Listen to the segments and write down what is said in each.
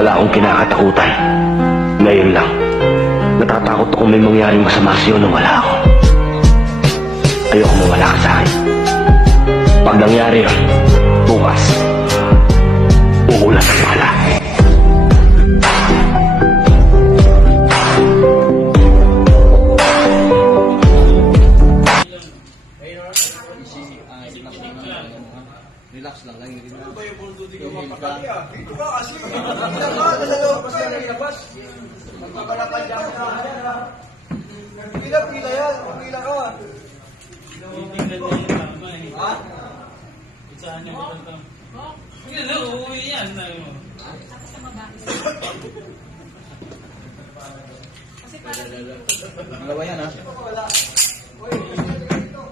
wala akong kinakatakutan. Ngayon lang, natatakot ako may mangyaring masama sa'yo nang wala ako. Ayoko mawala ka sa akin. Pag nangyari yun, bukas, uulat ang pala. Relax lang, lagi rin. Ano ba yung mundo di ko mapakali ah? Dito ka kasi. Labas. Magpapalakad yan. Pila yan. Pila ka. Ha? Saan niya maganda? Hindi na, uuwi yan. Dalawa yan, ha?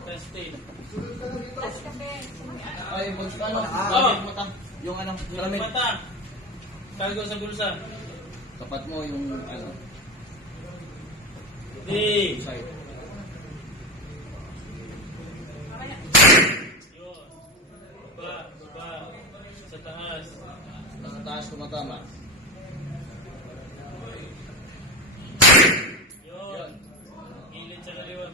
Testing. Ay, ano? Yung ano, malamig. Mata. Cargo sa bulsa. Tapat mo yung ano. Di. Side. Yun. Baba. Sa taas. Nasa taas tumatama. Yun. Gilid sa kaliwa.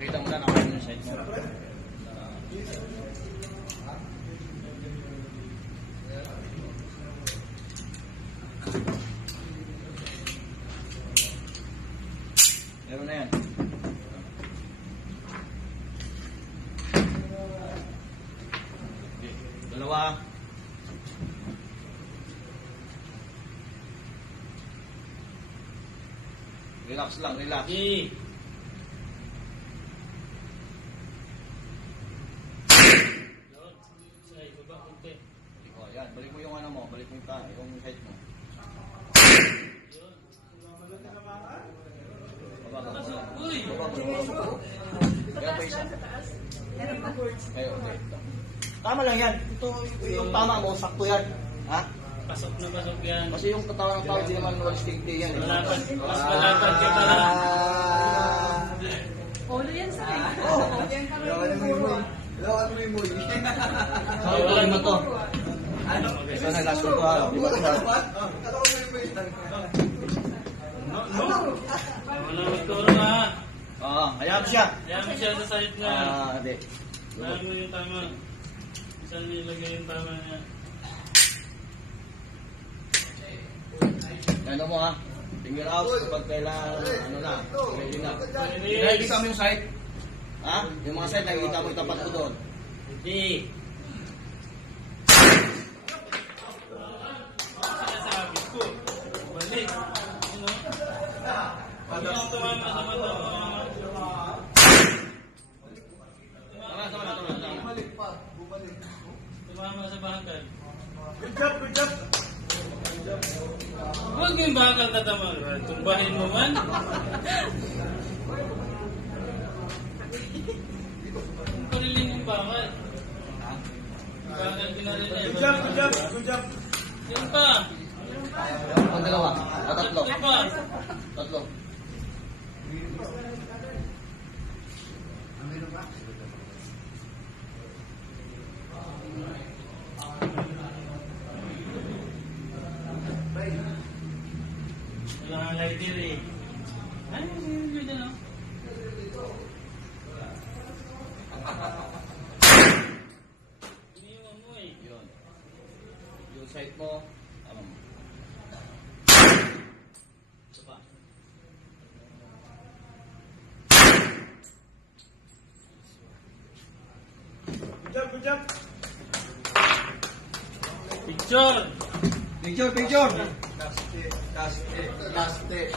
Kita mo na naman yung side mo. Meron na yan. Dalawa. Relax lang, relax. Di. Yun. Sa ibaba kunti. O, yan. Balik mo yung ano mo. Balik mo yung side mo. Yun. Baba, baba. Uy! Baba, baba. Kaya pa isa. Kayo, okay. Tama lang yan. Ito, yung tama mo, sakto yan. Ha? Pasok na pasok yan. Kasi yung katawan ng tao, di naman walis tigti yan. Malapad. Mas malapad ka pala. Polo yan sa akin. Lawan mo yung moy. Lawan mo yung moy. Sa ulan mo to. Sana last ko to ha. Di ba ito ha? Lawan mo yung moy. Wala magturo na. Oo, hayaan mo siya. Ayan mo siya sa side na. Hindi. Alam mo yung tama. Saan nilagay yung tama niya? Ano mo ha? Finger out kapag kailangan, ano na, ready na. Release. Nakikita mo yung side? Ha? Yung mga side, nakikita mo yung tapat ko doon. Hindi. Sinasabi ko. Balik. Ano? Tumama sa mata mo. Tama. Bumalik pa. Bumalik. Tumama sa bakal. Good job, good job. Huwag yung bakal na tama. Tumbahin mo man. Pariling yung bakal. Bakal pinarinig. Good job, good job, good job. Yan pa. Ang dalawa, o tatlo. Yan pa. Tatlo. Wala kang lighter eh. Ay, hindi dyan oh. Iniwan mo eh. Yun. Yung side mo, ano mo. Ito pa. Good job, good job. Picture! Picture, picture! Last day, last day, last day.